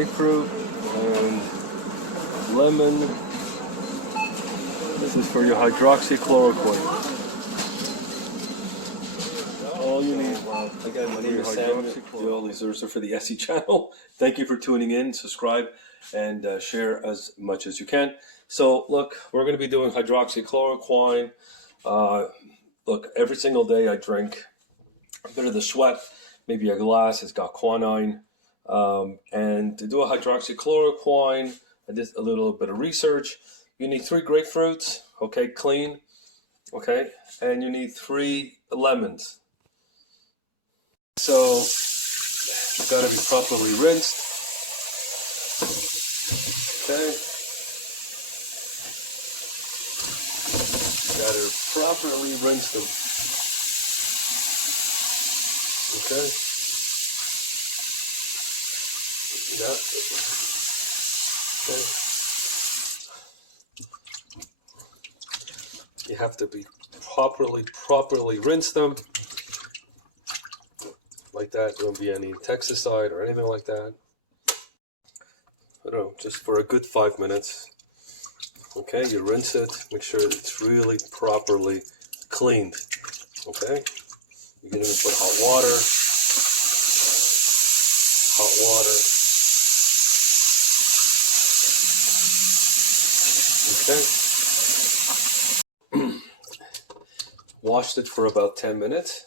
grapefruit and lemon. This is for your hydroxychloroquine. All you need. Again, my name is Sam. All these are for the SE channel. Thank you for tuning in. Subscribe and share as much as you can. So look, we're going to be doing hydroxychloroquine. Look, every single day I drink a bit of the sweat, maybe a glass. It's got quinine. And to do a hydroxychloroquine, I did a little bit of research. You need 3 grapefruits, okay, clean, okay, and you need 3 lemons. So it's got to be properly rinsed, okay. Got to properly rinse them, okay. Yeah. Okay. You have to be properly rinse them. Like that, there won't be any pesticide or anything like that. I don't know, just for a good 5 minutes. Okay, you rinse it, make sure it's really properly cleaned. Okay, you can even put hot water. Okay. Washed it for about 10 minutes.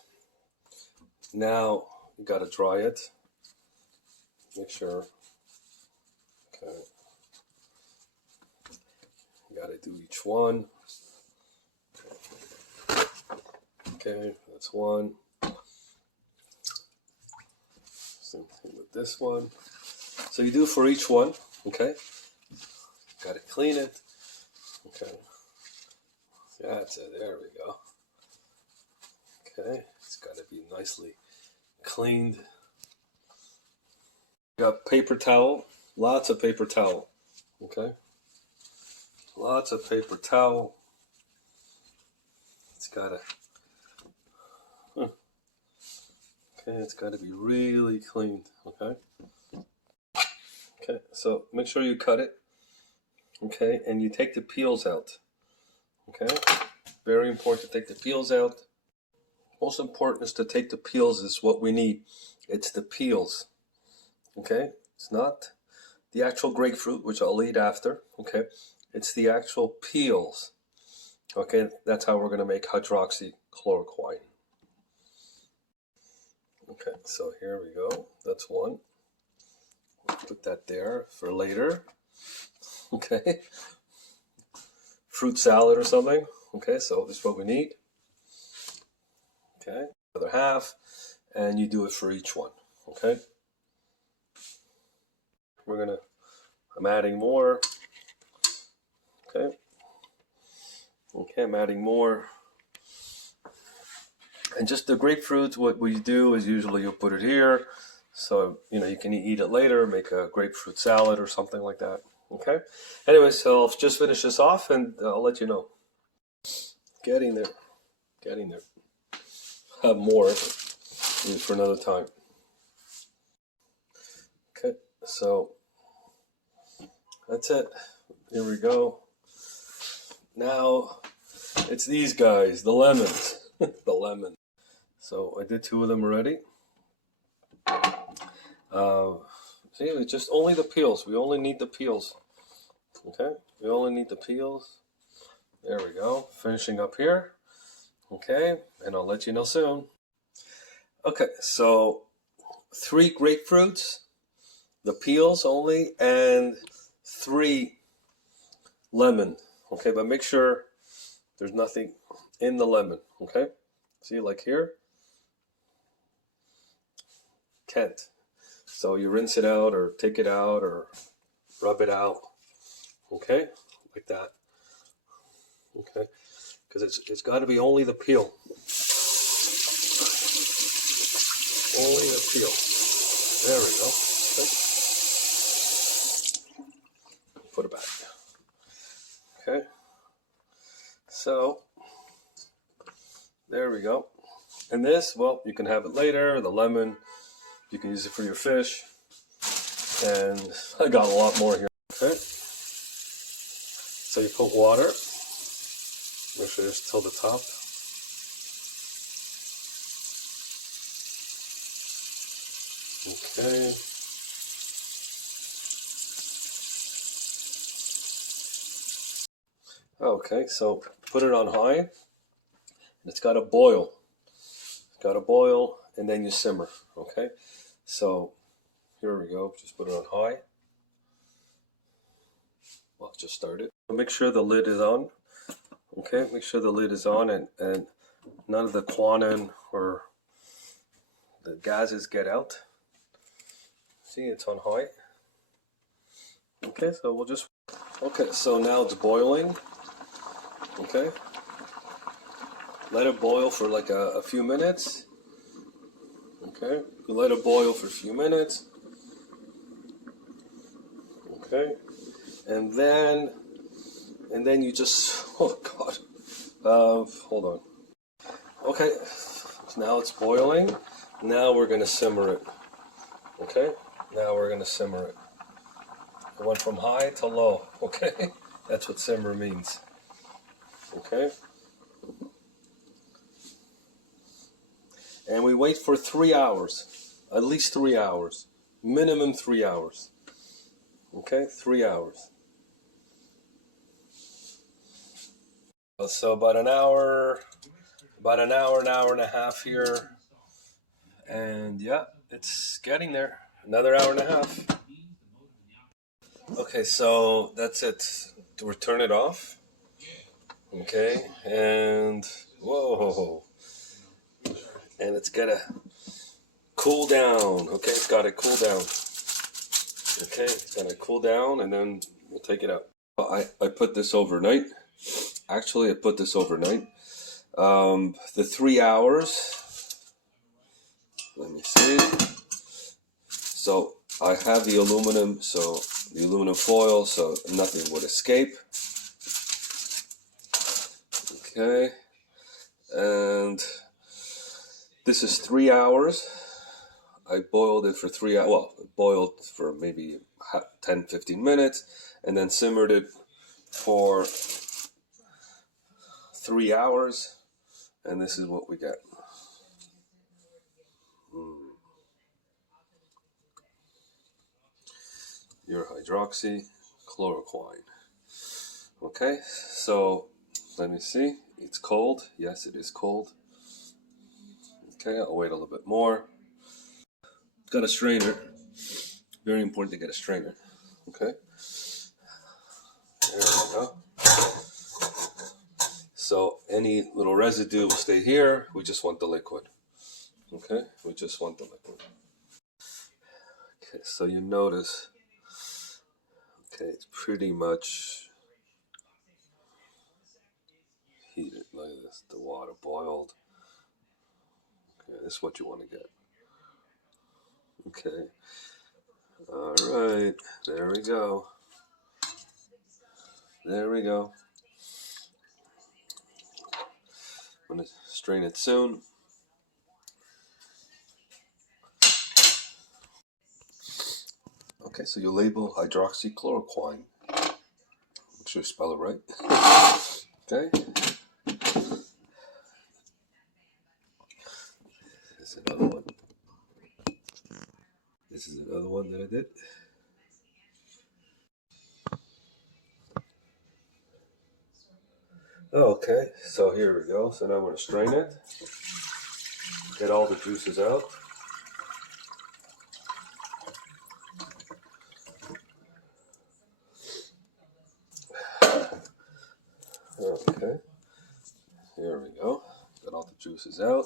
Now you got to dry it. Make sure. Okay. You got to do each one. Okay, that's one. Same thing with this one. So you do for each one. Okay. Got to clean it. Okay. That's it. There we go. Okay. It's got to be nicely cleaned. Got paper towel. Lots of paper towel. Okay. Lots of paper towel. It's got to. Okay. It's got to be really cleaned. Okay. Okay. So make sure you cut it. Okay, and you take the peels out. Okay, very important to take the peels out. Most important is to take the peels is what we need. It's the peels. Okay, it's not the actual grapefruit, which I'll eat after. Okay, it's the actual peels. Okay, that's how we're going to make hydroxychloroquine. Okay, so here we go. That's one. Put that there for later. Okay, fruit salad or something. Okay, so this is what we need. Okay, other half, and you do it for each one. Okay, I'm adding more. Okay, I'm adding more. And just the grapefruits, what we do is usually you'll put it here. So, you can eat it later, make a grapefruit salad or something like that. Okay. Anyway, so I'll just finish this off and I'll let you know. Getting there. Have more for another time. Okay. So that's it. Here we go. Now it's these guys, the lemons. The lemon. So I did 2 of them already. See, it's just only the peels. We only need the peels. Okay, we only need the peels. There we go. Finishing up here. Okay, and I'll let you know soon. Okay, so 3 grapefruits, the peels only, and 3 lemon. Okay, but make sure there's nothing in the lemon. Okay, see, like here. Can't. So you rinse it out or take it out or rub it out. Okay, like that. Okay, because it's got to be only the peel. Only the peel. There we go. Okay. Put it back. Okay. So there we go. And this, well, you can have it later. The lemon, you can use it for your fish. And I got a lot more here. Okay. So you put water. Make sure it's till the top. Okay. Okay, so put it on high. And it's got to boil. It's got to boil, and then you simmer. Okay. So here we go. Just put it on high. Well, just started. Make sure the lid is on. Okay, make sure the lid is on, and none of the quinine or the gases get out. See, it's on high. Okay, so we'll just, okay, so now it's boiling. Okay, let it boil for like a few minutes. Okay, you let it boil for a few minutes. Okay, and then you just, oh God, hold on. Okay, so now it's boiling. Now we're gonna simmer it. Okay, now we're gonna simmer it. It went from high to low. Okay, that's what simmer means. Okay, and we wait for 3 hours, at least 3 hours, minimum 3 hours. Okay, 3 hours. So about an hour and a half here, and yeah, it's getting there. Another hour and a half. Okay, so that's it. We turn it off. Okay, and whoa, and it's gotta cool down. Okay, it's gotta cool down. Okay, it's gotta cool down, and then we'll take it out. I put this overnight. Actually, I put this overnight. The 3 hours. Let me see. So I have the aluminum, so the aluminum foil, so nothing would escape. Okay, and this is 3 hours. I boiled it for 3 hours. Well, it boiled for maybe 10-15 minutes, and then simmered it for 3 hours, and this is what we get. Your hydroxychloroquine. Okay, so let me see. It's cold. Yes, it is cold. Okay, I'll wait a little bit more. Got a strainer. Very important to get a strainer. Okay, there we go. So any little residue will stay here. We just want the liquid. Okay, we just want the liquid. Okay, so you notice. Okay, it's pretty much heated. Look at this. The water boiled. Okay, this is what you want to get. Okay. All right. There we go. There we go. I'm going to strain it soon. Okay, so you label hydroxychloroquine. Make sure you spell it right. Okay. This is another one. This is another one that I did. Okay, so here we go. So now I'm going to strain it. Get all the juices out. Okay, here we go. Got all the juices out.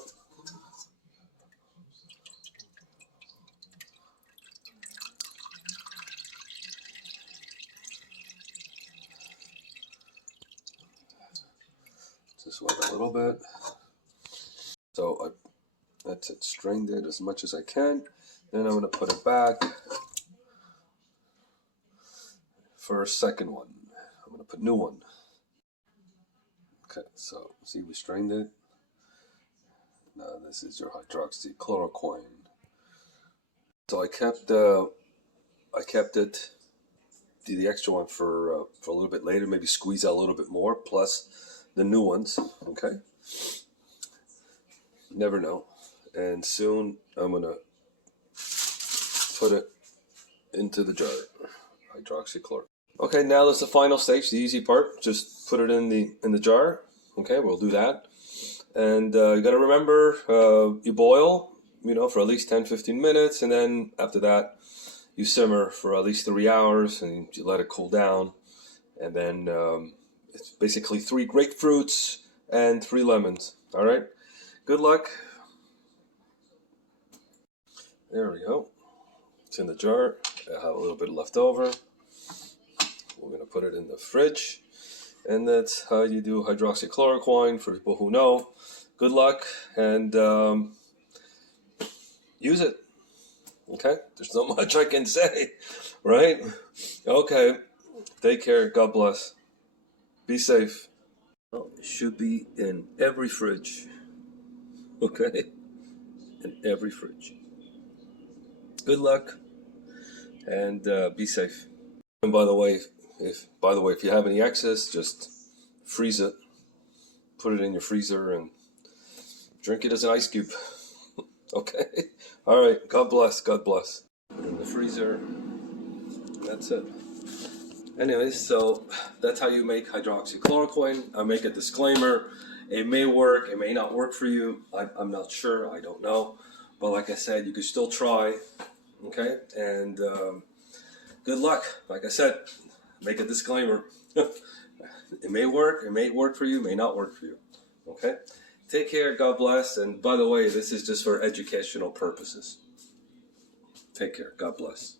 Just wait a little bit. So that's it. Strained it as much as I can. Then I'm going to put it back for a second one. I'm going to put new one. Okay, so see, we strained it. Now this is your hydroxychloroquine. So I kept I kept it, the extra one for a little bit later, maybe squeeze out a little bit more, plus the new ones, okay? You never know. And soon I'm gonna put it into the jar, hydroxychloroquine. Okay, now that's the final stage, the easy part. Just put it in the jar. Okay, we'll do that. And you got to remember, you boil, for at least 10-15 minutes, and then after that, you simmer for at least 3 hours, and you let it cool down. And then it's basically 3 grapefruits and 3 lemons. All right, good luck. There we go. It's in the jar. I have a little bit left over. We're going to put it in the fridge. And that's how you do hydroxychloroquine for people who know. Good luck, and use it. Okay? There's not much I can say, right? Okay. Take care. God bless. Be safe. Well, it should be in every fridge. Okay? In every fridge. Good luck, and be safe. And by the way, if you have any excess, just freeze it. Put it in your freezer and drink it as an ice cube. Okay? All right. God bless. God bless. Put it in the freezer. That's it. Anyways, so that's how you make hydroxychloroquine. I make a disclaimer. It may work. It may not work for you. I'm not sure. I don't know. But like I said, you can still try. Okay? And good luck. Like I said, make a disclaimer. It may work. It may work for you. It may not work for you. Okay? Take care. God bless. And by the way, this is just for educational purposes. Take care. God bless.